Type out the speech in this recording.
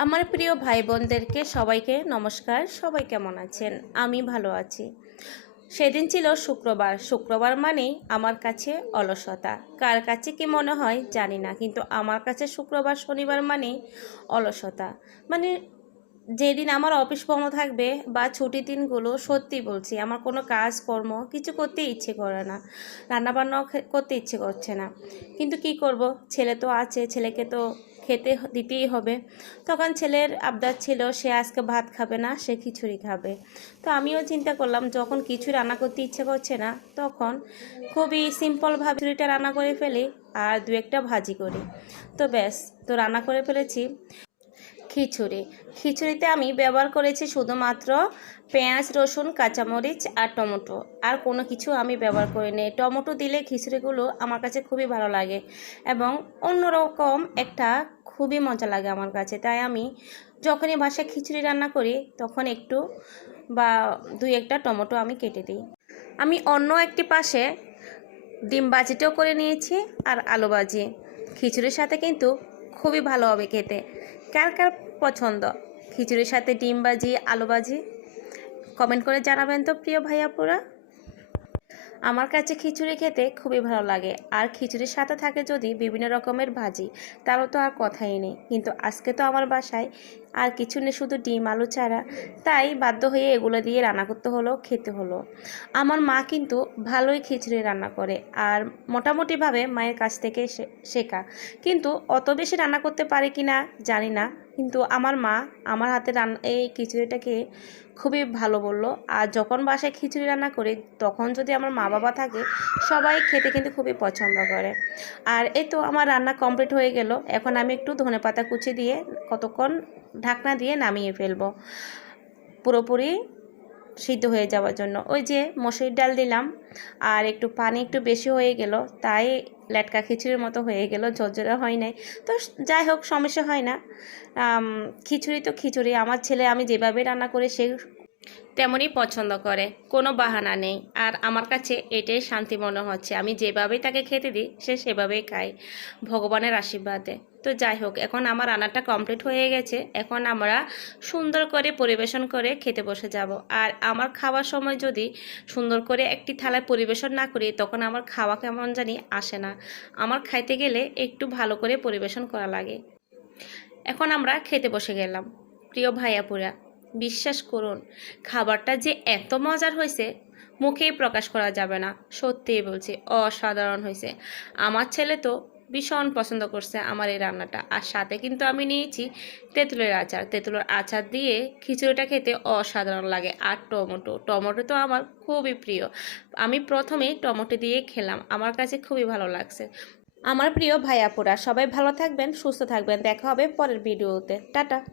আমার প্রিয় ভাই বোনদেরকে সবাইকে নমস্কার। সবাই কেমন আছেন? আমি ভালো আছি। সেদিন ছিল শুক্রবার। শুক্রবার মানেই আমার কাছে অলসতা। কার কাছে কি মনে হয় জানি না, কিন্তু আমার কাছে শুক্রবার, শনিবার মানেই অলসতা। মানে যেদিন আমার অফিস বন্ধ থাকবে বা ছুটির দিনগুলো, সত্যি বলছি, আমার কোনো কাজ কর্ম কিছু করতে ইচ্ছে করে না। রান্নাবান্নাও খে- করতে ইচ্ছে করছে না। কিন্তু কি করব? ছেলে তো আছে, ছেলেকে তো খেতে দিতেই হবে। তখন ছেলের আবদার ছিল, সে আজকে ভাত খাবে না, সে খিচুড়ি খাবে। তো আমিও চিন্তা করলাম, যখন কিছু রান্না করতে ইচ্ছে করছে না, তখন খুবই সিম্পলভাবে খিচুড়িটা রান্না করে ফেলি আর দু একটা ভাজি করি। তো ব্যাস, তো রান্না করে ফেলেছি। খিচুড়ি। খিচুড়িতে আমি ব্যবহার করেছি শুধুমাত্র পেঁয়াজ, রসুন, কাঁচামরিচ আর টমেটো। আর কোনো কিছু আমি ব্যবহার করিনি। টমেটো দিলে খিচুড়িগুলো আমার কাছে খুবই ভালো লাগে এবং অন্যরকম একটা খুবই মজা লাগে আমার কাছে। তাই আমি যখনই বাসায় খিচুড়ি রান্না করি, তখন একটু বা দুই একটা টমেটো আমি কেটে দিই। আমি অন্য একটি পাশে ডিম বাজিটাও করে নিয়েছি আর আলু ভাজি। খিচুড়ির সাথে কিন্তু খুবই ভালো হবে খেতে। কার কার পছন্দ? খিচুড়ির সাথে ডিম ভাজি আলু কমেন্ট করে জানাবেন তো প্রিয় ভাইয়াপুরা। আমার কাছে খিচুড়ি খেতে খুবই ভালো লাগে। আর খিচুড়ির সাথে থাকে যদি বিভিন্ন রকমের ভাজি, তারও তো আর কথাই নেই। কিন্তু আজকে তো আমার বাসায় আর কিছু নেই, শুধু ডিম, আলু ছাড়া। তাই বাধ্য হয়ে এগুলো দিয়ে রান্না করতে হলো, খেতে হলো। আমার মা কিন্তু ভালোই খিচুড়ি রান্না করে আর মোটামুটিভাবে মায়ের কাছ থেকে শেখা। কিন্তু অত বেশি রান্না করতে পারে কি না জানি না। কিন্তু আমার মা আমার হাতে রান্না এই খিচুড়িটাকে খুবই ভালো বলল। আর যখন বাসায় খিচুড়ি রান্না করি, তখন যদি আমার মা বাবা থাকে, সবাই খেতে কিন্তু খুবই পছন্দ করে। আর এই তো আমার রান্না কমপ্লিট হয়ে গেল। এখন আমি একটু ধনে পাতা কুচি দিয়ে কতক্ষণ ঢাকনা দিয়ে নামিয়ে ফেলব। পুরোপুরি সিদ্ধ হয়ে যাওয়ার জন্য। ওই যে মসুর ডাল দিলাম, আর একটু পানি একটু বেশি হয়ে গেল, তাই লেটকা খিচুড়ির মতো হয়ে গেল, ঝরঝরা হয় নাই। তো যাই হোক, সমস্যা হয় না। খিচুড়ি তো খিচুড়ি। আমার ছেলে, আমি যেভাবে রান্না করে, সে তেমনই পছন্দ করে। কোনো বাহানা নেই। আর আমার কাছে এটাই শান্তি মনে হচ্ছে। আমি যেভাবেই তাকে খেতে দিই, সে সেভাবেই খায় ভগবানের আশীর্বাদে। তো যাই হোক, এখন আমার রান্নাটা কমপ্লিট হয়ে গেছে। এখন আমরা সুন্দর করে পরিবেশন করে খেতে বসে যাব। আর আমার খাওয়ার সময় যদি সুন্দর করে একটি থালায় পরিবেশন না করি, তখন আমার খাওয়া কেমন জানি আসে না। আমার খাইতে গেলে একটু ভালো করে পরিবেশন করা লাগে। এখন আমরা খেতে বসে গেলাম। প্রিয় ভাইয়াপুরা বিশ্বাস করুন, খাবারটা যে এত মজার হয়েছে, মুখেই প্রকাশ করা যাবে না। সত্যিই বলছি, অসাধারণ হয়েছে। আমার ছেলে তো ভীষণ পছন্দ করছে আমার এই রান্নাটা। আর সাথে কিন্তু আমি নিয়েছি তেঁতুলের আচার। তেঁতুলের আচার দিয়ে খিচুড়িটা খেতে অসাধারণ লাগে। আর টমেটো। টমেটো তো আমার খুবই প্রিয়। আমি প্রথমেই টমেটো দিয়ে খেলাম। আমার কাছে খুবই ভালো লাগছে। আমার প্রিয় ভাইয়াপুরা সবাই ভালো থাকবেন, সুস্থ থাকবেন। দেখা হবে পরের ভিডিওতে। টাটা।